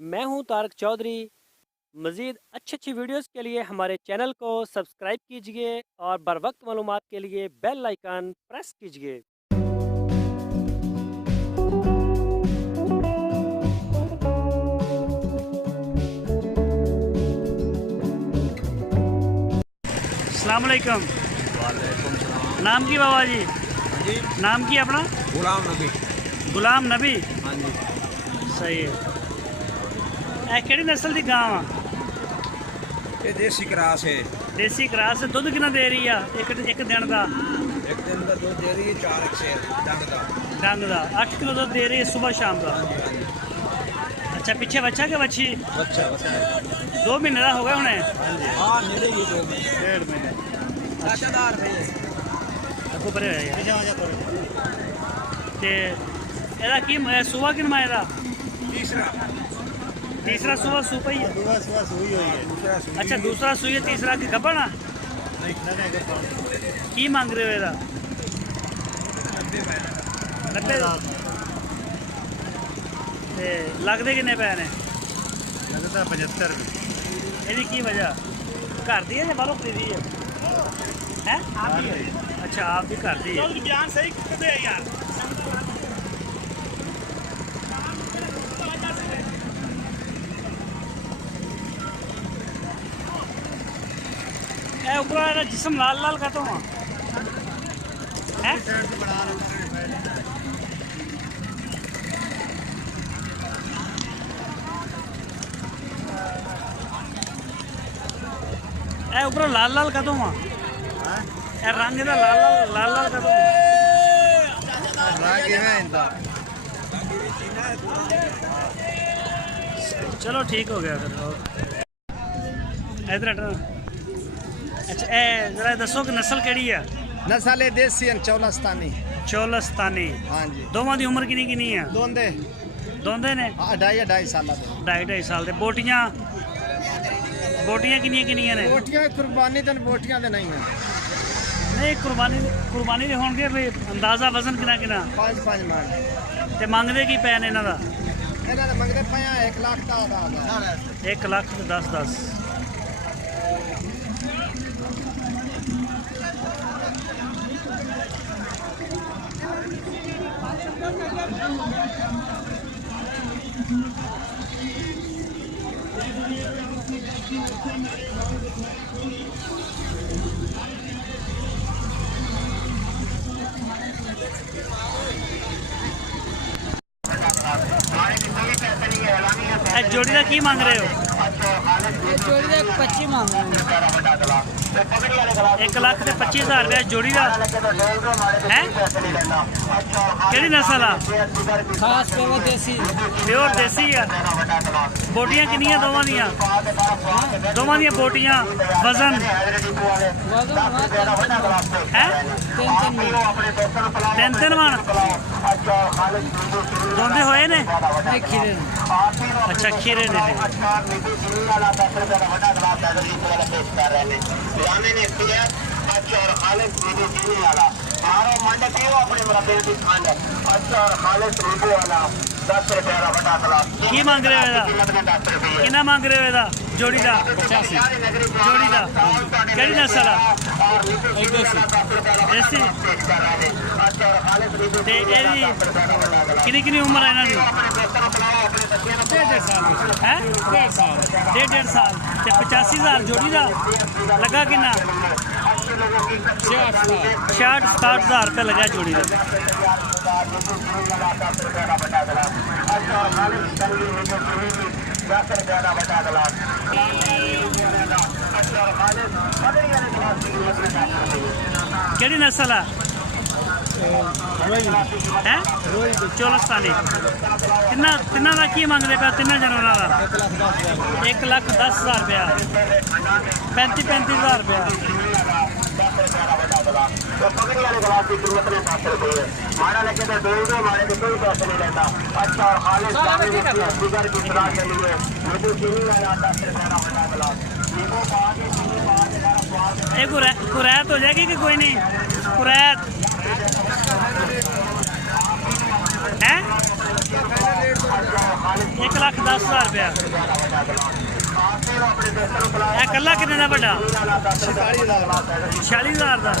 मैं हूं तारक चौधरी। मज़ीद अच्छी वीडियोस के लिए हमारे चैनल को सब्सक्राइब कीजिए और बर वक्त मालूमात के लिए बेल आइकन प्रेस कीजिए। अस्सलाम वालेकुम। वालेकुम सलाम। नाम की बाबा जी? हाँ जी, नाम की अपना? गुलाम नबी। गुलाम नबी। हाँ जी, सही है। ਇਹ ਕਿਹੜੀ ਨਸਲ ਦੀ ਗਾਂ ਆ? ये देसी क्रास है। ਦੇਸੀ ਕਰਾਸ। ਦੁੱਧ ਕਿੰਨਾ ਦੇ ਰਹੀ ਆ ਇੱਕ ਦਿਨ ਦਾ? एक दिन का दूध दे रही है 4 से डंग का। ਡੰਗ ਦਾ 8 ਕਿਲੋ ਦੁੱਧ ਦੇ ਰਹੀ ਹੈ ਸਵੇਰ ਸ਼ਾਮ ਦਾ। हाँ जी, हाँ जी। ਅੱਛਾ, ਪਿੱਛੇ ਬੱਚਾ ਕਿ ਬੱਚੀ? बच्चा बच्चा। 2 महीने ਦਾ ਹੋ ਗਿਆ ਹੁਣੇ? हाँ जी, हाँ मेरे ही 2 महीने। 1.5 महीने। 8000 रुपये। ਅੱਗੋਂ ਪਰੇ ਹੋਇਆ ਤੇ ਇਹਦਾ ਕੀ ਸੂਆ ਕਿੰਨਾ ਇਹਦਾ? तीसरा ਸੂਆ ਸੂਪਾ ਹੀ ਹੈ। सुबह सुई हुई है। दूसरा सुई। ਅੱਛਾ, ਦੂਸਰਾ ਸੂਈ ਹੈ, ਤੀਸਰਾ ਕੀ ਗੱਭਣ ਆ? नहीं ਕੀ ਮੰਗ ਰਹੇ ਹੋ ਇਹਦਾ? 90 ਤੇ ਲੱਗਦੇ ਕਿੰਨੇ ਪਏ ਨੇ? लगता 75 रुपये। ਇਹਦੀ ਕੀ ਵਜ੍ਹਾ? ਘਰ ਦੀ ਹੈ ਜਾਂ ਬਾਹਰੋਂ ਖਰੀਦੀ ਹੈ? ਹੈ ਆਪ ਹੀ ਹੈ। ਅੱਛਾ, ਆਪ ਵੀ ਘਰ ਦੀ ਹੈ। बयान सही कितने है यार? ਇਹ ਉੱਪਰ ਇਹਦਾ ਜਿਸਮ ਲਾਲ ਲਾਲ ਕਾਤੋਂ ਆ? ਹੈ ਇਹ ਉੱਪਰ ਲਾਲ ਲਾਲ ਕਾਤੋਂ ਆ? ਇਹ ਰੰਗ ਇਹਦਾ ਲਾਲ ਲਾਲ ਕਾਤੋਂ ਆ? ਚਲੋ ਠੀਕ ਹੋ ਗਿਆ ਫਿਰ। ਇਧਰ ਹਟਣਾ। ਅੱਛਾ, ਇਹ ਜਰਾ ਦੱਸੋ ਕਿ ਨਸਲ ਕਿਹੜੀ ਆ? नस्ल है देसी चौलस्तानी। ਚੌਲਸਤਾਨੀ। हाँ जी। ਦੋਵਾਂ ਦੀ ਉਮਰ ਕਿੰਨੀ ਆ? दोंदे ਦੋਂਦੇ ਨੇ 2.5 साल दे। 2.5 ਸਾਲ ਦੇ। ਬੋਟੀਆਂ ਕਿੰਨੀਆਂ ਨੇ? बोटियां कुर्बानी तो बोटियां दे नहीं है। ਨਹੀਂ, ਕੁਰਬਾਨੀ ਦੇ ਹੋਣਗੇ ਵੀ ਅੰਦਾਜ਼ਾ ਵਜ਼ਨ ਕਿੰਨਾ 5 मान। ਤੇ ਮੰਗਦੇ ਕੀ ਪੈ ਨੇ ਇਹਨਾਂ ਦਾ? ਇਹਨਾਂ ਦੇ ਮੰਗਦੇ ਪਿਆ 1 ਲੱਖ ਦਾ ਆਦਾ। 1 ਲੱਖ ਤੇ 10 ਇਹ ਜੋੜੀ ਦਾ ਕੀ ਮੰਗ ਰਹੇ ਹੋ? जोड़ी का 25 मांग रहे हैं। 1 ਲੱਖ ਤੇ 25,000 ਰੁਪਏ ਜੋੜੀ ਦਾ ਹੈ। ਕਿਹੜੀ ਨਸਲ ਆ? खास पेवर देसी ਪਿਓਰ ਦੇਸੀ ਆ। ਬੋਟੀਆਂ ਕਿੰਨੀਆਂ ਦੋਵਾਂ ਦੀਆਂ ਬੋਟੀਆਂ? ਵਜ਼ਨ वजन ਹੈ? 3 3 ਮਣ ਦੋਂਦੇ ਹੋਏ ਨੇ? नहीं खीरे ਅੱਛਾ, ਖੀਰੇ ਨੇ। ਕੀ ਮੰਗ ਰਹੇ ਹੋ ਇਹਦਾ? ਕਿੰਨਾ ਮੰਗ ਰਹੇ ਹੋ ਇਹਦਾ ਜੋੜੀ ਦਾ? 85 ਜੋੜੀ ਦਾ ਕਿਹੜੀ ਨਸਲ ਆ? ਦੇਸੀ। ਤੇ ਇਹਦੀ ਕਿੰਨੀ ਉਮਰ ਹੈ ਇਹਨਾਂ ਦੀ? 1.5 साल ਹੈ 1.5 साल 1.5 ਸਾਲ ਤੇ 85,000 ਜੋੜੀ ਦਾ ਲੱਗਾ ਕਿੰਨਾ? 66,000 ਰੁਪਏ ਲੱਗਾ ਜੋੜੀ ਦਾ। ਕਿਹੜੀ ਨਸਲ ਆ? ਹੈ ਚੌਲਸਤਾਨੀ। ਤਿੰਨਾਂ ਦਾ ਕੀ ਮੰਗਦੇ ਪਿਆ? ਤਿੰਨਾਂ ਜਾਨਵਰਾਂ ਦਾ 1,10,000 ਰੁਪਇਆ। 35,000 ਰੁਪਇਆ। पकड़ी वाले गिलास की कीमत में 10 रुपये है। मारा लेके तो दो मारे तो कोई पैसे नहीं लेता। अच्छा और खालिद शुगर की खुराक के लिए नींबू चीनी वाला 10 रुपये का बड़ा गिलास। नींबू पा के चीनी पा के जरा स्वाद। ये कुरैत हो जाएगी कि कोई नहीं? कुरैत है 1,10,000 रुपया। कला कितने का बड़ा? 46,000 का।